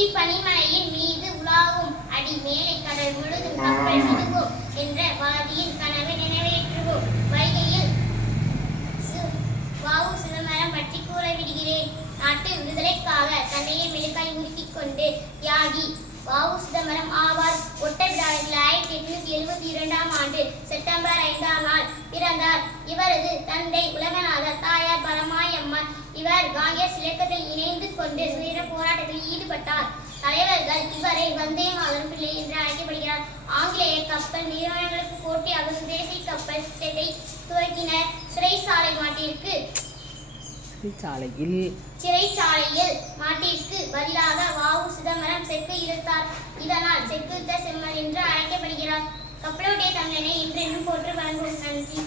உச்சி பனிமலையின் மீது உலாவும் அடி மேலை கடல் முழுதும் கப்பல் மிதுகும் என்ற பாரதியின் கனவை நிறைவேற்றுவோம். வைகையில் வாவு சிதம்பரம் பற்றி கூற விடுகிறேன். நாட்டு விடுதலைக்காக தன்னையே மெழுகாய் உருக்கிக் கொண்டு தியாகி வாவு சிதம்பரம் ஆவார். ஒட்டப்பிடாரத்தில் 1872ஆம் ஆண்டு செப்டம்பர் 5ஆம் நாள் பிறந்தார். இவரது தந்தை உலகநாதர், தாயார் பரமாய் அம்மாள். இவர் காங்கிரஸ் இயக்கத்தில் இணைந்து கொண்டு சுதந்திர போராட்டத்தில் ஈடுபட்டார். தலைவர்கள் இவரை வந்தே மாதரம் பிள்ளை என்று அழைக்கப்படுகிறார். ஆங்கிலேய கப்பல் நிறுவனங்களுக்கு போட்டியாக சுதேசி கப்பல் திட்டத்தை துவக்கினர். சிறைச்சாலையில் மாட்டிற்கு பதிலாக வாவு சிதம்பரம் செக்கு இழுத்தார். இதனால் செக்குத்த செம்மல் என்று அழைக்கப்படுகிறார். கப்பலுடைய தண்டனை என்றென்றும் போற்று வழங்குவோம். நன்றி.